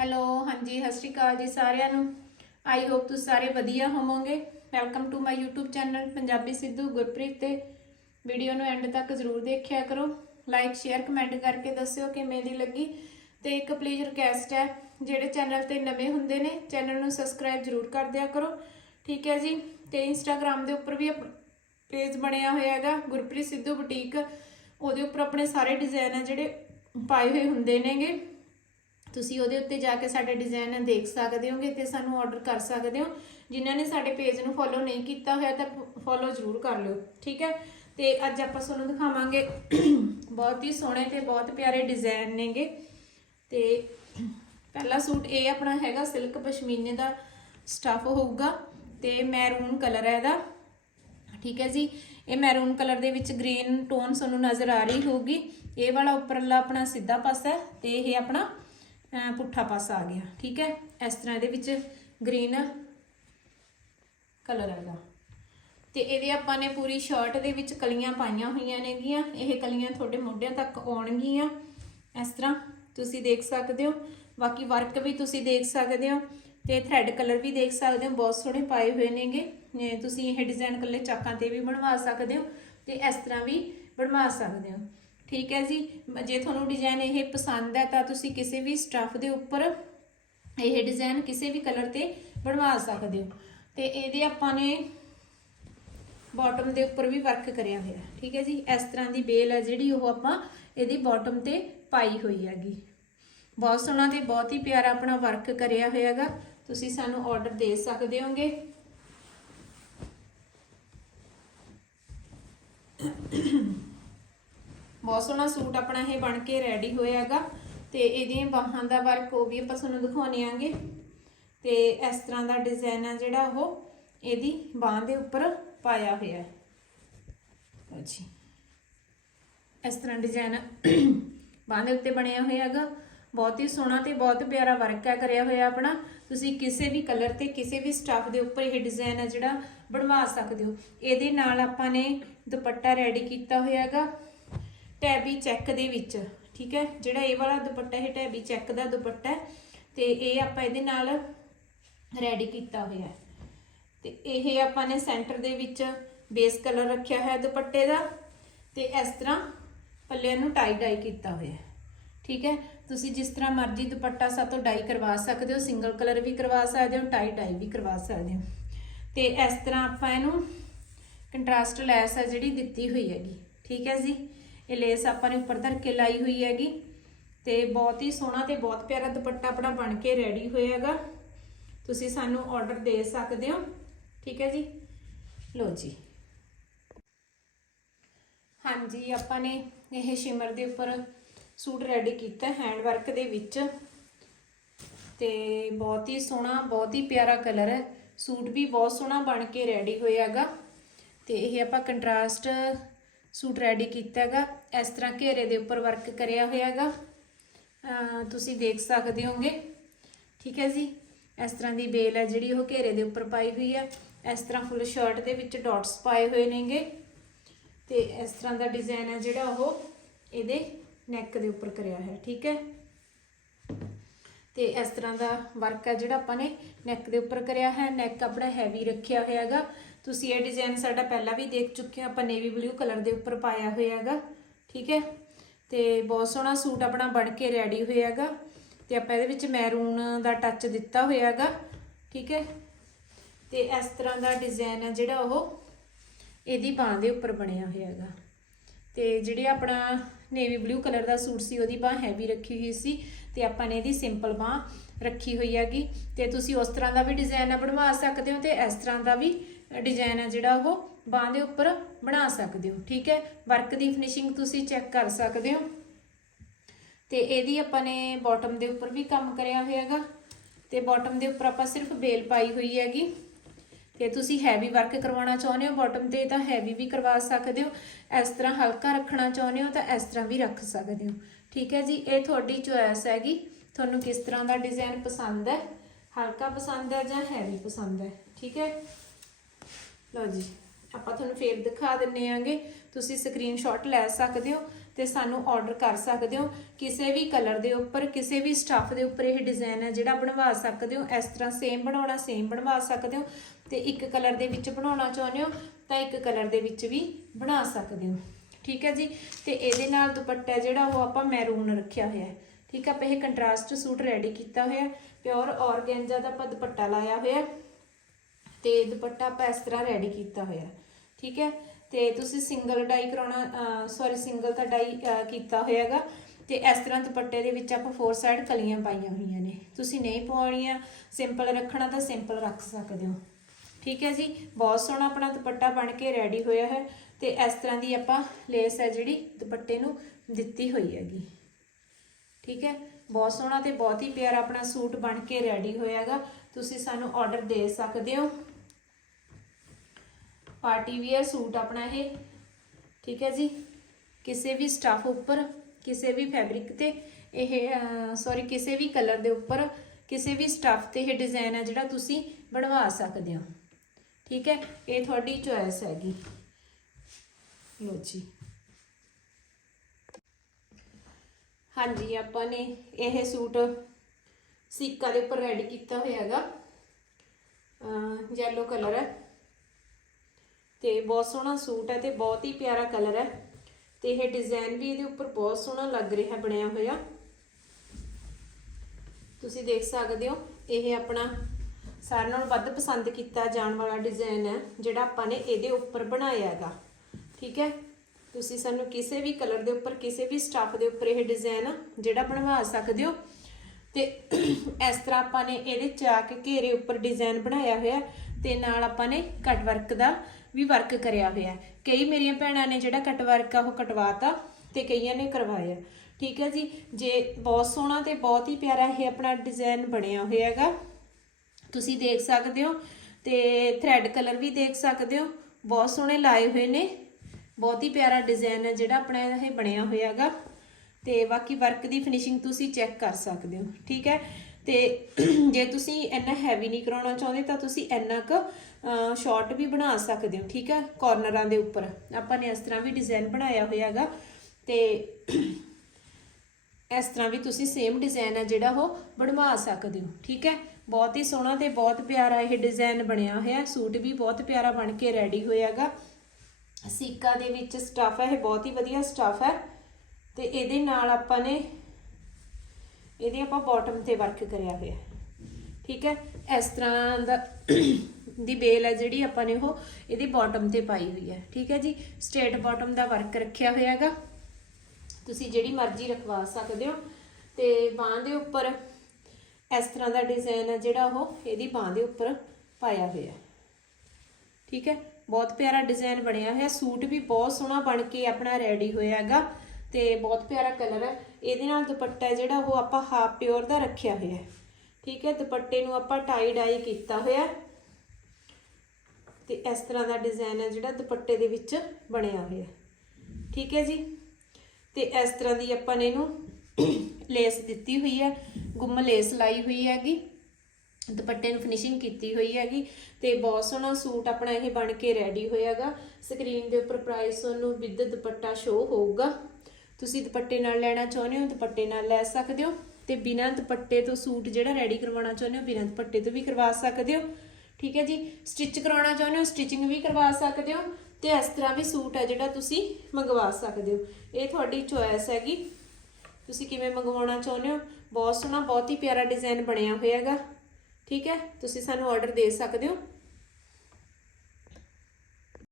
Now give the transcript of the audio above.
Hello ਹਾਂਜੀ, ਸਤਿ ਸ਼੍ਰੀ ਅਕਾਲ ਜੀ ਸਾਰਿਆਂ ਨੂੰ। ਆਈ ਹੋਪ ਤੁਸੀਂ ਸਾਰੇ ਵਧੀਆ ਹੋਵੋਗੇ। Welcome to my YouTube channel Punjabi Sidhu Gurpreet ਤੇ ਵੀਡੀਓ ਨੂੰ ਐਂਡ ਤੱਕ ਜ਼ਰੂਰ ਦੇਖਿਆ ਕਰੋ। ਲਾਈਕ ਸ਼ੇਅਰ ਕਮੈਂਟ ਕਰਕੇ ਦੱਸਿਓ ਕਿਵੇਂ ਦੀ ਲੱਗੀ। ਤੇ ਇੱਕ ਪਲੀਜ਼ ਰਿਕਵੈਸਟ ਹੈ, ਜਿਹੜੇ ਚੈਨਲ ਤੇ ਨਵੇਂ ਹੁੰਦੇ ਨੇ ਚੈਨਲ ਨੂੰ ਸਬਸਕ੍ਰਾਈਬ ਜ਼ਰੂਰ ਕਰ ਦਿਆ ਕਰੋ। ਠੀਕ ਹੈ ਜੀ? ਤੇ ਇੰਸਟਾਗ੍ਰam ਦੇ ਉੱਪਰ ਵੀ ਪੇਜ ਬਣਿਆ ਹੋਇਆ ਹੈਗਾ, ਗੁਰਪ੍ਰੀਤ ਸਿੱਧੂ ਬੁਟੀਕ ਉਹਦੇ ਉੱਪਰ ਆਪਣੇ ਸਾਰੇ ਡਿਜ਼ਾਈਨ ਆ ਜਿਹੜੇ ਪਾਏ ਹੋਏ ਹੁੰਦੇ ਨੇਗੇ। ਤੁਸੀਂ ਉਹਦੇ ਉੱਤੇ ਜਾ ਕੇ ਸਾਡੇ ਡਿਜ਼ਾਈਨ ਦੇਖ ਸਕਦੇ ਹੋਗੇ ਤੇ ਸਾਨੂੰ ਆਰਡਰ ਕਰ ਸਕਦੇ ਹੋ। ਜਿਨ੍ਹਾਂ ਨੇ ਸਾਡੇ ਪੇਜ ਨੂੰ ਫੋਲੋ ਨਹੀਂ ਕੀਤਾ ਹੋਇਆ ਤਾਂ ਫੋਲੋ ਜ਼ਰੂਰ ਕਰ ਲਿਓ, ਠੀਕ ਹੈ? ਤੇ ਅੱਜ ਆਪਾਂ ਤੁਹਾਨੂੰ ਦਿਖਾਵਾਂਗੇ ਬਹੁਤ ਹੀ ਸੋਹਣੇ ਤੇ ਬਹੁਤ ਪਿਆਰੇ ਡਿਜ਼ਾਈਨ ਨੇਗੇ। ਤੇ ਪਹਿਲਾ ਸੂਟ ਇਹ ਆਪਣਾ ਹੈਗਾ ਸਿਲਕ ਪਸ਼ਮੀਨੇ ਦਾ ਸਟਫ ਹੋਊਗਾ ਤੇ ਮੈਰੂਨ ਕਲਰ ਹੈ ਇਹਦਾ, ਠੀਕ ਹੈ ਜੀ? ਇਹ ਮੈਰੂਨ ਕਲਰ ਦੇ ਵਿੱਚ ਗ੍ਰੀਨ ਟੋਨ ਤੁਹਾਨੂੰ ਨਜ਼ਰ ਆ ਰਹੀ ਹੋਊਗੀ। ਇਹ ਵਾਲਾ ਉੱਪਰਲਾ ਆਪਣਾ ਸਿੱਧਾ ਪਾਸਾ ਹੈ ਤੇ ਇਹ ਆਪਣਾ ਪੁੱਠਾ ਪਾਸਾ ਆ ਗਿਆ, ਠੀਕ ਹੈ? ਇਸ ਤਰ੍ਹਾਂ ਇਹਦੇ ਵਿੱਚ ਗ੍ਰੀਨ ਕਲਰ ਹੈਗਾ ਤੇ ਇਹਦੇ ਆਪਾਂ ਨੇ ਪੂਰੀ ਸ਼ਰਟ ਦੇ ਵਿੱਚ ਕਲੀਆਂ ਪਾਈਆਂ ਹੋਈਆਂ ਨੇਗੀਆਂ। ਇਹ ਕਲੀਆਂ ਤੁਹਾਡੇ ਮੋਢਿਆਂ ਤੱਕ ਆਉਣਗੀਆਂ। ਇਸ ਤਰ੍ਹਾਂ ਤੁਸੀਂ ਦੇਖ ਸਕਦੇ ਹੋ। ਬਾਕੀ ਵਰਕ ਵੀ ਤੁਸੀਂ ਦੇਖ ਸਕਦੇ ਹੋ ਤੇ ਥ੍ਰੈਡ ਕਲਰ ਵੀ ਦੇਖ ਸਕਦੇ ਹੋ। ਬਹੁਤ ਸੋਹਣੇ ਪਾਏ ਹੋਏ ਨੇਗੇ। ਤੁਸੀਂ ਇਹ ਡਿਜ਼ਾਈਨ ਕੱਲੇ ਚਾਕਾਂ ਤੇ ਵੀ ਬਣਵਾ ਸਕਦੇ ਹੋ ਤੇ ਇਸ ਤਰ੍ਹਾਂ ਵੀ ਬਣਵਾ ਸਕਦੇ ਹੋ। ਠੀਕ ਹੈ ਜੀ? ਜੇ ਤੁਹਾਨੂੰ ਡਿਜ਼ਾਈਨ ਇਹ ਪਸੰਦ ਹੈ, ਤਾਂ ਤੁਸੀਂ ਕਿਸੇ ਵੀ ਸਟਫ ਦੇ ਉੱਪਰ ਇਹ ਡਿਜ਼ਾਈਨ ਕਿਸੇ ਵੀ ਕਲਰ ਤੇ ਬਣਵਾ ਸਕਦੇ ਹੋ। ਤੇ ਇਹਦੇ ਆਪਾਂ ਨੇ ਬਾਟਮ ਦੇ ਉੱਪਰ ਵੀ ਵਰਕ ਕਰਿਆ ਹੋਇਆ ਠੀਕ ਹੈ ਜੀ? ਇਸ ਤਰ੍ਹਾਂ ਦੀ ਬੇਲ ਹੈ ਜਿਹੜੀ ਉਹ ਆਪਾਂ ਇਹਦੀ ਬਾਟਮ ਤੇ ਪਾਈ ਹੋਈ ਹੈਗੀ। ਬਹੁਤ ਸੋਹਣਾ ਤੇ ਬਹੁਤ ਹੀ ਪਿਆਰਾ ਆਪਣਾ ਵਰਕ ਕਰਿਆ ਹੋਇਆ ਹੈਗਾ। ਤੁਸੀਂ ਸਾਨੂੰ ਆਰਡਰ ਦੇ ਸਕਦੇ ਹੋਗੇ। ਬਹੁਤ ਸੋਹਣਾ ਸੂਟ ਆਪਣਾ ਇਹ ਬਣ ਕੇ ਰੈਡੀ ਹੋਇਆ ਹੈਗਾ ਤੇ ਇਹਦੀਆਂ ਬਾਹਾਂ ਦਾ ਵਰਕ ਉਹ ਵੀ ਆਪਾਂ ਤੁਹਾਨੂੰ ਦਿਖਾਉਣੇ ਆਂਗੇ। ਤੇ ਇਸ ਤਰ੍ਹਾਂ ਦਾ ਡਿਜ਼ਾਈਨ ਆ ਜਿਹੜਾ ਉਹ ਇਹਦੀ ਬਾਹ ਦੇ ਉੱਪਰ ਪਾਇਆ ਹੋਇਆ ਹੈ। ਜੀ। ਇਸ ਤਰ੍ਹਾਂ ਡਿਜ਼ਾਈਨ ਬਾਹ ਦੇ ਉੱਤੇ ਬਣਿਆ ਹੋਇਆ ਹੈਗਾ ਬਹੁਤ ਹੀ ਸੋਹਣਾ ਤੇ ਬਹੁਤ ਪਿਆਰਾ ਵਰਕ ਹੈ ਕਰਿਆ ਹੋਇਆ ਆਪਣਾ। ਤੁਸੀਂ ਕਿਸੇ ਵੀ ਕਲਰ ਤੇ ਕਿਸੇ ਵੀ ਸਟਫ ਦੇ ਉੱਪਰ ਇਹ ਡਿਜ਼ਾਈਨ ਹੈ ਜਿਹੜਾ ਬਣਵਾ ਸਕਦੇ ਹੋ। ਇਹਦੇ ਨਾਲ ਆਪਾਂ ਨੇ ਦੁਪੱਟਾ ਰੈਡੀ ਕੀਤਾ ਹੋਇਆ ਹੈਗਾ ਟੈਬੀ ਚੈੱਕ ਦੇ ਵਿੱਚ, ਠੀਕ ਹੈ? ਜਿਹੜਾ ਇਹ ਵਾਲਾ ਦੁਪੱਟਾ, ਇਹ ਟੈਬੀ ਚੈੱਕ ਦਾ ਦੁਪੱਟਾ ਹੈ ਤੇ ਇਹ ਆਪਾਂ ਇਹਦੇ ਨਾਲ ਰੈਡੀ ਕੀਤਾ ਹੋਇਆ ਹੈ। ਤੇ ਇਹ ਆਪਾਂ ਨੇ ਸੈਂਟਰ ਦੇ ਵਿੱਚ ਬੇਸ ਕਲਰ ਰੱਖਿਆ ਹੋਇਆ ਦੁਪੱਟੇ ਦਾ ਤੇ ਇਸ ਤਰ੍ਹਾਂ ਪੱਲੇ ਨੂੰ ਟਾਈ ਡਾਈ ਕੀਤਾ ਹੋਇਆ ਠੀਕ ਹੈ? ਤੁਸੀਂ ਜਿਸ ਤਰ੍ਹਾਂ ਮਰਜ਼ੀ ਦੁਪੱਟਾ ਸਾਤੋਂ ਡਾਈ ਕਰਵਾ ਸਕਦੇ ਹੋ, ਸਿੰਗਲ ਕਲਰ ਵੀ ਕਰਵਾ ਸਕਦੇ ਹੋ, ਟਾਈ ਡਾਈ ਵੀ ਕਰਵਾ ਸਕਦੇ ਹੋ। ਤੇ ਇਸ ਤਰ੍ਹਾਂ ਆਪਾਂ ਇਹਨੂੰ ਕੰਟਰਾਸਟ ਲੈਸ ਹੈ ਜਿਹੜੀ ਦਿੱਤੀ ਹੋਈ ਹੈਗੀ, ਠੀਕ ਹੈ ਜੀ? ਇਹ ਲੇਸ ਆਪਾਂ ਨੇ ਉੱਪਰ ਧਰ ਕੇ ਲਾਈ ਹੋਈ ਹੈਗੀ ਤੇ ਬਹੁਤ ਹੀ ਸੋਹਣਾ ਤੇ ਬਹੁਤ ਪਿਆਰਾ ਦੁਪੱਟਾ ਆਪਣਾ ਬਣ ਕੇ ਰੈਡੀ ਹੋਇਆ ਹੈਗਾ ਤੁਸੀਂ ਸਾਨੂੰ ਆਰਡਰ ਦੇ ਸਕਦੇ ਹੋ। ਠੀਕ ਹੈ ਜੀ? ਲੋ ਜੀ। ਹਾਂਜੀ, ਆਪਾਂ ਨੇ ਇਹ ਸ਼ਿਮਰ ਦੇ ਉੱਪਰ ਸੂਟ ਰੈਡੀ ਕੀਤਾ ਹੈਂਡ ਵਰਕ ਦੇ ਵਿੱਚ। ਤੇ ਬਹੁਤ ਹੀ ਸੋਹਣਾ, ਬਹੁਤ ਹੀ ਪਿਆਰਾ ਕਲਰ ਹੈ। ਸੂਟ ਵੀ ਬਹੁਤ ਸੋਹਣਾ ਬਣ ਕੇ ਰੈਡੀ ਹੋਇਆ ਹੈਗਾ ਤੇ ਇਹ ਆਪਾਂ ਕੰਟਰਾਸਟ ਸੂਟ ਰੈਡੀ ਕੀਤਾ ਹੈਗਾ। ਇਸ ਤਰ੍ਹਾਂ ਘੇਰੇ ਦੇ ਉੱਪਰ ਵਰਕ ਕਰਿਆ ਹੋਇਆ ਹੈਗਾ। ਤੁਸੀਂ ਦੇਖ ਸਕਦੇ ਹੋਗੇ ਠੀਕ ਹੈ ਜੀ। ਇਸ ਤਰ੍ਹਾਂ ਦੀ ਬੇਲ ਹੈ ਜਿਹੜੀ ਉਹ ਘੇਰੇ ਦੇ ਉੱਪਰ ਪਾਈ ਹੋਈ ਹੈ। ਇਸ ਤਰ੍ਹਾਂ ਫੁੱਲ ਸ਼ਰਟ ਦੇ ਵਿੱਚ ਡਾਟਸ ਪਾਏ ਹੋਏ ਨੇਗੇ। ਤੇ ਇਸ ਤਰ੍ਹਾਂ ਦਾ ਡਿਜ਼ਾਈਨ ਹੈ ਜਿਹੜਾ ਉਹ ਇਹਦੇ ਨੈਕ ਦੇ ਉੱਪਰ ਕਰਿਆ ਹੈ ਠੀਕ ਹੈ। ਤੇ ਇਸ ਤਰ੍ਹਾਂ ਦਾ ਵਰਕ ਹੈ ਜਿਹੜਾ ਆਪਾਂ ਨੇ ਨੈਕ ਦੇ ਉੱਪਰ ਕਰਿਆ ਹੈ। ਨੈਕ ਆਪਣਾ ਹੈਵੀ ਰੱਖਿਆ ਹੋਇਆ ਹੈਗਾ। ਤੁਸੀਂ ਇਹ ਡਿਜ਼ਾਈਨ ਸਾਡਾ ਪਹਿਲਾਂ ਵੀ ਦੇਖ ਚੁੱਕੇ ਹੋ, ਆਪਾਂ ਨੇਵੀ ਬਲੂ ਕਲਰ ਦੇ ਉੱਪਰ ਪਾਇਆ ਹੋਇਆ ਹੈਗਾ, ਠੀਕ ਹੈ? ਤੇ ਬਹੁਤ ਸੋਹਣਾ ਸੂਟ ਆਪਣਾ ਬਣ ਕੇ ਰੈਡੀ ਹੋਇਆ ਹੈਗਾ, ਤੇ ਆਪਾਂ ਇਹਦੇ ਵਿੱਚ ਮੈਰੂਨ ਦਾ ਟੱਚ ਦਿੱਤਾ ਹੋਇਆ ਹੈਗਾ, ਠੀਕ ਹੈ? ਤੇ ਇਸ ਤਰ੍ਹਾਂ ਦਾ ਡਿਜ਼ਾਈਨ ਹੈ ਜਿਹੜਾ ਉਹ ਇਹਦੀ ਬਾਹ ਦੇ ਉੱਪਰ ਬਣਿਆ ਹੋਇਆ ਹੈਗਾ। ਤੇ ਜਿਹੜੀ ਆਪਣਾ ਨੇਵੀ ਬਲੂ ਕਲਰ ਦਾ ਸੂਟ ਸੀ, ਉਹਦੀ ਬਾਹ ਹੈਵੀ ਰੱਖੀ ਹੋਈ ਸੀ, ਤੇ ਆਪਾਂ ਨੇ ਇਹਦੀ ਸਿੰਪਲ ਬਾਹ ਰੱਖੀ ਹੋਈ ਹੈਗੀ, ਤੇ ਤੁਸੀਂ ਉਸ ਤਰ੍ਹਾਂ ਦਾ ਵੀ ਡਿਜ਼ਾਈਨ ਬਣਵਾ ਸਕਦੇ ਹੋ, ਤੇ ਇਸ ਤਰ੍ਹਾਂ ਦਾ ਵੀ ਡਿਜ਼ਾਈਨ ਹੈ ਜਿਹੜਾ ਉਹ ਬਾਹ ਦੇ ਉੱਪਰ ਬਣਾ ਸਕਦੇ ਹੋ, ਠੀਕ ਹੈ? ਵਰਕ ਦੀ ਫਿਨਿਸ਼ਿੰਗ ਤੁਸੀਂ ਚੈੱਕ ਕਰ ਸਕਦੇ ਹੋ। ਤੇ ਇਹਦੀ ਆਪਾਂ ਨੇ ਬਾਟਮ ਦੇ ਉੱਪਰ ਵੀ ਕੰਮ ਕਰਿਆ ਹੋਇਆ ਹੈਗਾ ਤੇ ਬਾਟਮ ਦੇ ਉੱਪਰ ਆਪਾਂ ਸਿਰਫ ਬੇਲ ਪਾਈ ਹੋਈ ਹੈਗੀ। ਤੇ ਤੁਸੀਂ ਹੈਵੀ ਵਰਕ ਕਰਵਾਉਣਾ ਚਾਹੁੰਦੇ ਹੋ ਬਾਟਮ ਤੇ ਤਾਂ ਹੈਵੀ ਵੀ ਕਰਵਾ ਸਕਦੇ ਹੋ। ਇਸ ਤਰ੍ਹਾਂ ਹਲਕਾ ਰੱਖਣਾ ਚਾਹੁੰਦੇ ਹੋ ਤਾਂ ਇਸ ਤਰ੍ਹਾਂ ਵੀ ਰੱਖ ਸਕਦੇ ਹੋ। ਠੀਕ ਹੈ ਜੀ, ਇਹ ਤੁਹਾਡੀ ਚੋਇਸ ਹੈਗੀ। ਤੁਹਾਨੂੰ ਕਿਸ ਤਰ੍ਹਾਂ ਦਾ ਡਿਜ਼ਾਈਨ ਪਸੰਦ ਹੈ? ਹਲਕਾ ਪਸੰਦ ਹੈ ਜਾਂ ਹੈਵੀ ਪਸੰਦ ਹੈ? ਠੀਕ ਹੈ? ਲਓ ਜੀ, ਆਪਾਂ ਤੁਹਾਨੂੰ ਫੇਰ ਦਿਖਾ ਦਿੰਨੇ ਆਂਗੇ। ਤੁਸੀਂ ਸਕਰੀਨਸ਼ਾਟ ਲੈ ਸਕਦੇ ਹੋ ਤੇ ਸਾਨੂੰ ਆਰਡਰ ਕਰ ਸਕਦੇ ਹੋ। ਕਿਸੇ ਵੀ ਕਲਰ ਦੇ ਉੱਪਰ, ਕਿਸੇ ਵੀ ਸਟੱਫ ਦੇ ਉੱਪਰ ਇਹ ਡਿਜ਼ਾਈਨ ਹੈ ਜਿਹੜਾ ਬਣਵਾ ਸਕਦੇ ਹੋ। ਇਸ ਤਰ੍ਹਾਂ ਸੇਮ ਬਣਾਉਣਾ ਸੇਮ ਬਣਵਾ ਸਕਦੇ ਹੋ। ਤੇ ਇੱਕ ਕਲਰ ਦੇ ਵਿੱਚ ਬਣਾਉਣਾ ਚਾਹੁੰਦੇ ਹੋ, ਤਾਂ ਇੱਕ ਕਲਰ ਦੇ ਵਿੱਚ ਵੀ ਬਣਾ ਸਕਦੇ ਹੋ। ਠੀਕ ਹੈ ਜੀ? ਤੇ ਇਹਦੇ ਨਾਲ ਦੁਪੱਟਾ ਜਿਹੜਾ ਉਹ ਆਪਾਂ ਮੈਰੂਨ ਰੱਖਿਆ ਹੋਇਆ ਹੈ। ਠੀਕ ਹੈ, ਆਪਾਂ ਇਹ ਕੰਟਰਾਸਟ ਸੂਟ ਰੈਡੀ ਕੀਤਾ ਹੋਇਆ ਪਿਓਰ ਔਰਗੈਂਜਾ ਦਾ ਆਪਾਂ ਦੁਪੱਟਾ ਲਾਇਆ ਹੋਇਆ ਤੇ ਦੁਪੱਟਾ ਆਪਾਂ ਇਸ ਤਰ੍ਹਾਂ ਰੈਡੀ ਕੀਤਾ ਹੋਇਆ ਠੀਕ ਹੈ? ਤੇ ਤੁਸੀਂ ਸਿੰਗਲ ਡਾਈ ਕਰਾਉਣਾ ਸੌਰੀ ਸਿੰਗਲ ਤਾਂ ਡਾਈ ਕੀਤਾ ਹੋਇਆਗਾ ਤੇ ਇਸ ਤਰ੍ਹਾਂ ਦੁਪੱਟੇ ਦੇ ਵਿੱਚ ਆਪਾਂ ਫੋਰ ਸਾਈਡ ਕਲੀਆਂ ਪਾਈਆਂ ਹੋਈਆਂ ਨੇ। ਤੁਸੀਂ ਨਹੀਂ ਪਵਾਉਣੀਆਂ ਸਿੰਪਲ ਰੱਖਣਾ ਤਾਂ ਸਿੰਪਲ ਰੱਖ ਸਕਦੇ ਹੋ। ਠੀਕ ਹੈ ਜੀ? ਬਹੁਤ ਸੋਹਣਾ ਆਪਣਾ ਦੁਪੱਟਾ ਬਣ ਕੇ ਰੈਡੀ ਹੋਇਆ ਹੈ। ਤੇ ਇਸ ਤਰ੍ਹਾਂ ਦੀ ਆਪਾਂ ਲੇਸ ਹੈ ਜਿਹੜੀ ਦੁਪੱਟੇ ਨੂੰ ਦਿੱਤੀ ਹੋਈ ਹੈਗੀ। ਠੀਕ ਹੈ? ਬਹੁਤ ਸੋਹਣਾ ਤੇ ਬਹੁਤ ਹੀ ਪਿਆਰਾ ਆਪਣਾ ਸੂਟ ਬਣ ਕੇ ਰੈਡੀ ਹੋਇਆਗਾ ਤੁਸੀਂ ਸਾਨੂੰ ਆਰਡਰ ਦੇ ਸਕਦੇ ਹੋ। ਪਾਰਟੀ ਵੇਅਰ ਸੂਟ ਆਪਣਾ ਇਹ। ਠੀਕ ਹੈ ਜੀ। ਕਿਸੇ ਵੀ ਸਟੱਫ ਉੱਪਰ, ਕਿਸੇ ਵੀ ਫੈਬਰਿਕ ਤੇ ਇਹ ਸੌਰੀ ਕਿਸੇ ਵੀ ਕਲਰ ਦੇ ਉੱਪਰ, ਕਿਸੇ ਵੀ ਸਟੱਫ ਤੇ ਇਹ ਡਿਜ਼ਾਈਨ ਹੈ ਜਿਹੜਾ ਤੁਸੀਂ ਬਣਵਾ ਸਕਦੇ ਹੋ। ਠੀਕ ਹੈ। ਇਹ ਤੁਹਾਡੀ ਚੋਇਸ ਹੈਗੀ। ਲੋ ਜੀ। ਹਾਂਜੀ, ਆਪਾਂ ਨੇ ਇਹ ਸੂਟ ਸਿੱਕਾ ਦੇ ਉੱਪਰ ਰੈਡੀ ਕੀਤਾ ਹੋਇਆ ਹੈਗਾ। ਯੈਲੋ ਕਲਰ ਹੈ। ਤੇ ਬਹੁਤ ਸੋਹਣਾ ਸੂਟ ਹੈ ਤੇ ਬਹੁਤ ਹੀ ਪਿਆਰਾ ਕਲਰ ਹੈ। ਤੇ ਇਹ ਡਿਜ਼ਾਈਨ ਵੀ ਇਹਦੇ ਉੱਪਰ ਬਹੁਤ ਸੋਹਣਾ ਲੱਗ ਰਿਹਾ ਬਣਿਆ ਹੋਇਆ। ਤੁਸੀਂ ਦੇਖ ਸਕਦੇ ਹੋ, ਇਹ ਆਪਣਾ ਸਾਰਿਆਂ ਨਾਲੋਂ ਵੱਧ ਪਸੰਦ ਕੀਤਾ ਜਾਣ ਵਾਲਾ ਡਿਜ਼ਾਈਨ ਹੈ, ਜਿਹੜਾ ਆਪਾਂ ਨੇ ਇਹਦੇ ਉੱਪਰ ਬਣਾਇਆ ਹੈਗਾ। ਠੀਕ ਹੈ? ਤੁਸੀਂ ਸਾਨੂੰ ਕਿਸੇ ਵੀ ਕਲਰ ਦੇ ਉੱਪਰ, ਕਿਸੇ ਵੀ ਸਟੱਫ ਦੇ ਉੱਪਰ ਇਹ ਡਿਜ਼ਾਈਨ ਜਿਹੜਾ ਬਣਵਾ ਸਕਦੇ ਹੋ। ਤੇ ਇਸ ਤਰ੍ਹਾਂ ਆਪਾਂ ਨੇ ਇਹਦੇ ਚਾਕ ਘੇਰੇ ਉੱਪਰ ਡਿਜ਼ਾਈਨ ਬਣਾਇਆ ਹੋਇਆ ਤੇ ਨਾਲ ਆਪਾਂ ਨੇ ਕਟ ਵਰਕ ਦਾ ਵੀ ਵਰਕ ਕਰਿਆ ਹੋਇਆ ਕਈ ਮੇਰੀਆਂ ਭੈਣਾਂ ਨੇ ਜਿਹੜਾ ਕਟ ਵਰਕ ਆ ਉਹ ਕਟਵਾਤਾ ਤੇ ਕਈਆਂ ਨੇ ਕਰਵਾਇਆ। ਠੀਕ ਹੈ ਜੀ, ਜੇ ਬਹੁਤ ਸੋਹਣਾ ਤੇ ਬਹੁਤ ਹੀ ਪਿਆਰਾ ਇਹ ਆਪਣਾ ਡਿਜ਼ਾਈਨ ਬਣਿਆ ਹੋਇਆ ਹੈਗਾ। ਤੁਸੀਂ ਦੇਖ ਸਕਦੇ ਹੋ ਤੇ ਥ੍ਰੈਡ ਕਲਰ ਵੀ ਦੇਖ ਸਕਦੇ ਹੋ। ਬਹੁਤ ਸੋਹਣੇ ਲਾਏ ਹੋਏ ਨੇ। ਬਹੁਤ ਹੀ ਪਿਆਰਾ ਡਿਜ਼ਾਈਨ ਹੈ ਜਿਹੜਾ ਆਪਣਾ ਇਹ ਬਣਿਆ ਹੋਇਆ ਹੈਗਾ। ਤੇ ਬਾਕੀ ਵਰਕ ਦੀ ਫਿਨਿਸ਼ਿੰਗ ਤੁਸੀਂ ਚੈੱਕ ਕਰ ਸਕਦੇ ਹੋ। ਠੀਕ ਹੈ ਤੇ ਜੇ ਤੁਸੀਂ ਇੰਨਾ ਹੈਵੀ ਨਹੀਂ ਕਰਾਉਣਾ ਚਾਹੁੰਦੇ ਤਾਂ ਤੁਸੀਂ ਇੰਨਾ ਕੁ ਸ਼ਾਰਟ ਵੀ ਬਣਾ ਸਕਦੇ ਹੋ, ਠੀਕ ਹੈ? ਕਾਰਨਰਾਂ ਦੇ ਉੱਪਰ। ਆਪਾਂ ਨੇ ਇਸ ਤਰ੍ਹਾਂ ਵੀ ਡਿਜ਼ਾਈਨ ਬਣਾਇਆ ਹੋਇਆ ਹੈਗਾ। ਤੇ ਇਸ ਤਰ੍ਹਾਂ ਵੀ ਤੁਸੀਂ ਸੇਮ ਡਿਜ਼ਾਈਨ ਹੈ ਜਿਹੜਾ ਉਹ ਬਣਵਾ ਸਕਦੇ ਹੋ, ਠੀਕ ਹੈ? ਬਹੁਤ ਹੀ ਸੋਹਣਾ ਤੇ ਬਹੁਤ ਪਿਆਰਾ ਇਹ ਡਿਜ਼ਾਈਨ ਬਣਿਆ ਹੋਇਆ ਸੂਟ ਵੀ ਬਹੁਤ ਪਿਆਰਾ ਬਣ ਕੇ ਰੈਡੀ ਹੋਇਆਗਾ ਸੀਕਾ ਦੇ ਵਿੱਚ ਸਟਫ ਹੈ, ਇਹ ਬਹੁਤ ਹੀ ਵਧੀਆ ਸਟਫ ਹੈ। ਤੇ ਇਹਦੇ ਨਾਲ ਆਪਾਂ ਨੇ ਇਹਦੇ ਆਪਾਂ ਬਾਟਮ ਤੇ ਵਰਕ ਕਰਿਆ ਹੋਇਆ। ਠੀਕ ਹੈ? ਇਸ ਤਰ੍ਹਾਂ ਦਾ ਦੀ ਬੇਲ ਹੈ ਜਿਹੜੀ ਆਪਾਂ ਨੇ ਉਹ ਇਹਦੀ ਬਾਟਮ ਤੇ ਪਾਈ ਹੋਈ ਹੈ। ਠੀਕ ਹੈ ਜੀ? ਸਟ੍ਰੇਟ ਬਾਟਮ ਦਾ ਵਰਕ ਰੱਖਿਆ ਹੋਇਆ ਹੈਗਾ। ਤੁਸੀਂ ਜਿਹੜੀ ਮਰਜ਼ੀ ਰਖਵਾ ਸਕਦੇ ਹੋ। ਤੇ ਬਾਹ ਦੇ ਉੱਪਰ ਇਸ ਤਰ੍ਹਾਂ ਦਾ ਡਿਜ਼ਾਈਨ ਹੈ ਜਿਹੜਾ ਉਹ ਇਹਦੀ ਬਾਹ ਦੇ ਉੱਪਰ ਪਾਇਆ ਹੋਇਆ। ਠੀਕ ਹੈ? ਬਹੁਤ ਪਿਆਰਾ ਡਿਜ਼ਾਈਨ ਬਣਿਆ ਹੋਇਆ। ਸੂਟ ਵੀ ਬਹੁਤ ਸੋਹਣਾ ਬਣ ਕੇ ਆਪਣਾ ਰੈਡੀ ਹੋਇਆ ਹੈਗਾ। ਤੇ ਬਹੁਤ ਪਿਆਰਾ ਕਲਰ ਹੈ। ਇਹਦੇ ਨਾਲ ਦੁਪੱਟਾ ਜਿਹੜਾ ਉਹ ਆਪਾਂ ਹਾਫ ਪਿਓਰ ਦਾ ਰੱਖਿਆ ਹੋਇਆ ਹੈ। ਠੀਕ ਹੈ, ਦੁਪੱਟੇ ਨੂੰ ਆਪਾਂ ਟਾਈ ਡਾਈ ਕੀਤਾ ਹੋਇਆ ਤੇ ਇਸ ਤਰ੍ਹਾਂ ਦਾ ਡਿਜ਼ਾਈਨ ਹੈ ਜਿਹੜਾ ਦੁਪੱਟੇ ਦੇ ਵਿੱਚ ਬਣਿਆ ਹੋਇਆ ਠੀਕ ਹੈ ਜੀ? ਤੇ ਇਸ ਤਰ੍ਹਾਂ ਦੀ ਆਪਾਂ ਨੇ ਇਹਨੂੰ ਲੇਸ ਦਿੱਤੀ ਹੋਈ ਹੈ। ਗੁੰਮ ਲੇਸ ਲਾਈ ਹੋਈ ਹੈਗੀ। ਦੁਪੱਟੇ ਨੂੰ ਫਿਨਿਸ਼ਿੰਗ ਕੀਤੀ ਹੋਈ ਹੈਗੀ। ਤੇ ਬਹੁਤ ਸੋਹਣਾ ਸੂਟ ਆਪਣਾ ਇਹ ਬਣ ਕੇ ਰੈਡੀ ਹੋਇਆਗਾ ਸਕਰੀਨ ਦੇ ਉੱਪਰ ਪ੍ਰਾਈਸ ਤੁਹਾਨੂੰ ਵਿਦ ਦੁਪੱਟਾ ਸ਼ੋ ਹੋਊਗਾ। ਤੁਸੀਂ ਦੁਪੱਟੇ ਨਾਲ ਲੈਣਾ ਚਾਹੁੰਦੇ ਹੋ, ਦੁਪੱਟੇ ਨਾਲ ਲੈ ਸਕਦੇ ਹੋ ਤੇ ਬਿਨਾਂ ਦੁਪੱਟੇ ਤੋਂ ਸੂਟ ਜਿਹੜਾ ਰੈਡੀ ਕਰਵਾਉਣਾ ਚਾਹੁੰਦੇ ਹੋ, ਬਿਨਾਂ ਦੁਪੱਟੇ ਤੋਂ ਵੀ ਕਰਵਾ ਸਕਦੇ ਹੋ। ਠੀਕ ਹੈ ਜੀ? ਸਟਿਚ ਕਰਾਉਣਾ ਚਾਹੁੰਦੇ ਹੋ ਸਟਿਚਿੰਗ ਵੀ ਕਰਵਾ ਸਕਦੇ ਹੋ ਤੇ ਇਸ ਤਰ੍ਹਾਂ ਵੀ ਸੂਟ ਹੈ ਜਿਹੜਾ ਤੁਸੀਂ ਮੰਗਵਾ ਸਕਦੇ ਹੋ। ਇਹ ਤੁਹਾਡੀ ਚੋਇਸ ਹੈਗੀ। ਤੁਸੀਂ ਕਿਵੇਂ ਮੰਗਵਾਉਣਾ ਚਾਹੁੰਦੇ ਹੋ? ਬਹੁਤ ਸੋਹਣਾ, ਬਹੁਤ ਹੀ ਪਿਆਰਾ ਡਿਜ਼ਾਈਨ ਬਣਿਆ ਹੋਇਆ ਹੈਗਾ। ਠੀਕ ਹੈ? ਤੁਸੀਂ ਸਾਨੂੰ ਆਰਡਰ ਦੇ ਸਕਦੇ ਹੋ।